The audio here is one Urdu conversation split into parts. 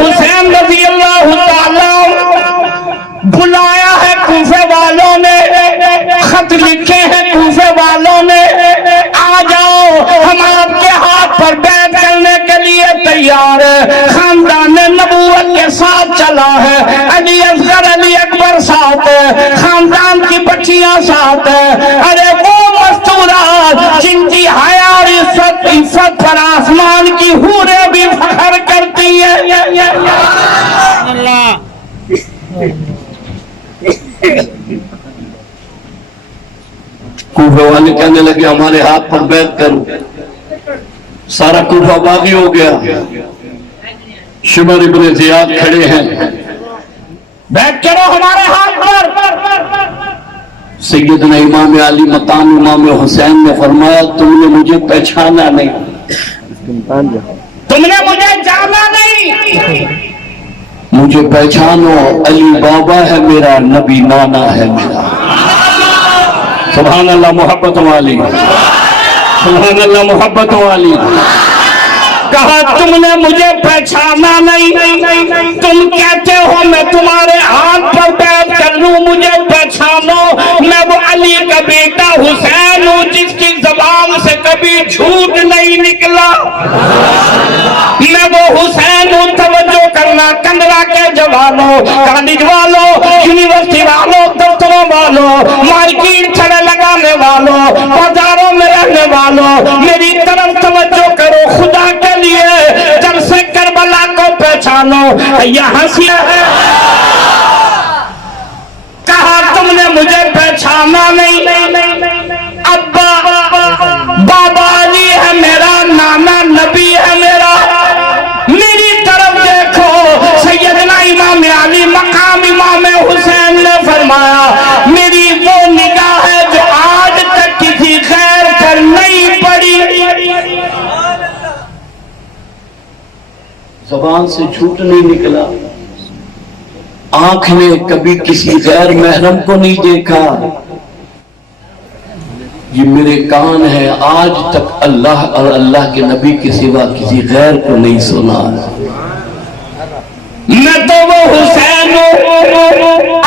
حسین رضی اللہ تعالی بلایا ہے کوفے والوں نے، خط لکھے ہیں کوفے والوں نے، آ جاؤ ہم آپ کے ہاتھ پر بیعت کرنے کے لیے تیار ہے۔ خاندان نبوت کے ساتھ چلا ہے، علی اصغر علی اکبر ساتھ ہے، خاندان کی بچیاں ساتھ ہے۔ ارے وہ مستورات جن کی حیا اور عزت پر آسمان کی حوریں بھی فخر کرتی ہیں۔ اللہ کوفہ والے کہنے لگے ہمارے ہاتھ پر بیعت کرو، سارا کوفہ باغی ہو گیا، شمر ابن زیاد کھڑے ہیں، بیعت کرو ہمارے ہاتھ پر۔ سیدنا امام علی مقام امام حسین نے فرمایا تم نے مجھے پہچانا نہیں، تم نے مجھے جانا نہیں، مجھے پہچانو، علی بابا ہے میرا، نبی نانا ہے میرا۔ سبحان اللہ، محبت والی، سبحان اللہ، محبت والی۔ کہا تم نے مجھے پہچانا نہیں، تم کہتے ہو میں تمہارے ہاتھ پر بیعت کر لوں، مجھے پہچانو، میں وہ علی کا بیٹا حسین ہوں جس کی زبان سے کبھی جھوٹ نہیں نکلا، میں وہ حسین ہوں۔ توجہ کرنا، کندرا کے جوانوں، کالج والوں، یونیورسٹی والوں، دفتروں والوں، مارکیٹ چھڑے لگانے والوں، بازاروں میں رہنے والوں، میری طرف توجہ کرو، خدا کے لیے جب سے کربلا کو پہچانو۔ یہاں سے کہا تم نے مجھے پہچانا نہیں، ابا بابا علی ہے میرا، نانا نبی ہے میرا، میری طرف دیکھو۔ سیدنا امام علی مقام امام حسین نے فرمایا میری وہ نگاہ ہے جو آج تک کسی غیر پر نہیں پڑی۔ زبان سے جھوٹ نہیں نکلا، آنکھ نے کبھی کسی غیر محرم کو نہیں دیکھا، یہ میرے کان ہے آج تک اللہ اور اللہ کے نبی کے سوا کسی غیر کو نہیں سنا۔ میں تو وہ حسین ہوں،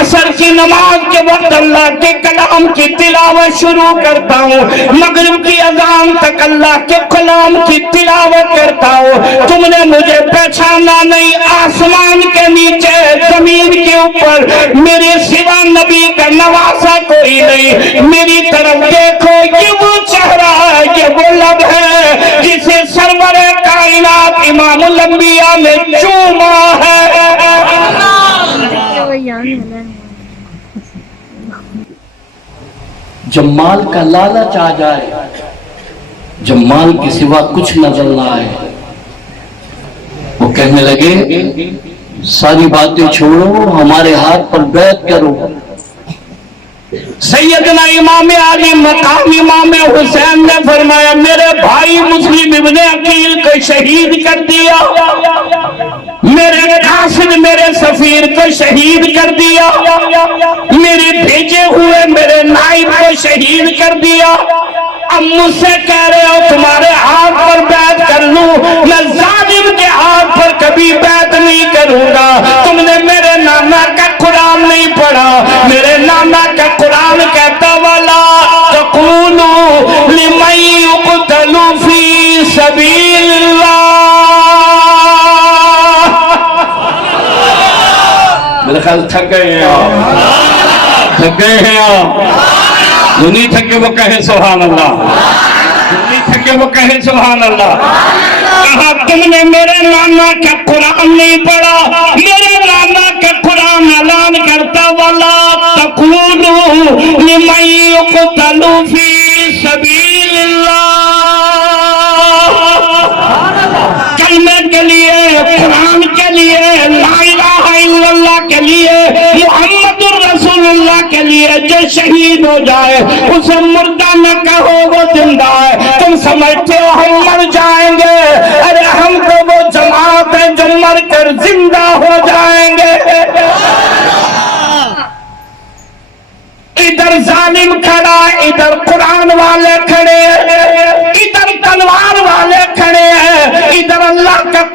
عصر کی نماز کے وقت اللہ کے کلام کی تلاوت شروع کرتا ہوں، مغرب کی اذان تک اللہ کے کلام کی تلاوت کرتا ہوں۔ تم نے مجھے پہچانا نہیں، آسمان کے نیچے زمین کے اوپر میرے سوا نبی کا نواسا کوئی نہیں۔ میری طرف دیکھو، یہ وہ چہرہ ہے، یہ وہ لب ہے جسے سرور کائنات امام الانبیاء نے چوما ہے۔ جب مال کا لالچ آ جائے، جب مال کے سوا کچھ نظر نہ آئے، وہ کہنے لگے ساری باتیں چھوڑو، ہمارے ہاتھ پر بیعت کرو۔ سیدنا امام علی مقام امام حسین نے فرمایا میرے بھائی مسلم ابن عقیل کو شہید کر دیا، میرے قاصد میرے سفیر کو شہید کر دیا، میرے بھیجے ہوئے میرے نائب کو شہید کر دیا، اب مجھ سے کہہ رہے ہو تمہارے ہاتھ پر بیعت کر لوں، میں ظالم کے ہاتھ پر کبھی بیعت نہیں کروں گا۔ تم نے میرے نانا کا قرآن نہیں پڑھا، میرے نانا کا قرآن کہتا والا تقولوا لمن يقتل في سبيل الله۔ میرے خیال تھک گئے ہیں آپ، تھک گئے ہیں آپ، جو نہیں تھکے وہ کہیں سبحان اللہ، جو نہیں تھکے وہ کہیں سبحان اللہ۔ کہا تم نے میرے نانا کا قرآن نہیں پڑھا، میرے نانا کا قرآن اعلان کرتا والا تقولوا لمن يقتل في سبيل الله، کلمے کے لیے، قرآن کے لیے، لا الہ الا اللہ کے لیے، محمد الرسول اللہ کے لیے جو شہید ہو جائے اسے مردہ نہ کہو، وہ زندہ ہے۔ تم سمجھتے ہو ہم مر جائیں گے؟ ارے ہم کو وہ جماعت ہے جو مر کر زندہ ہو جائیں گے۔ ادھر ظالم کھڑا، ادھر قرآن والے کھڑے، ادھر تلوار والے کھڑے ہیں، ادھر اللہ کا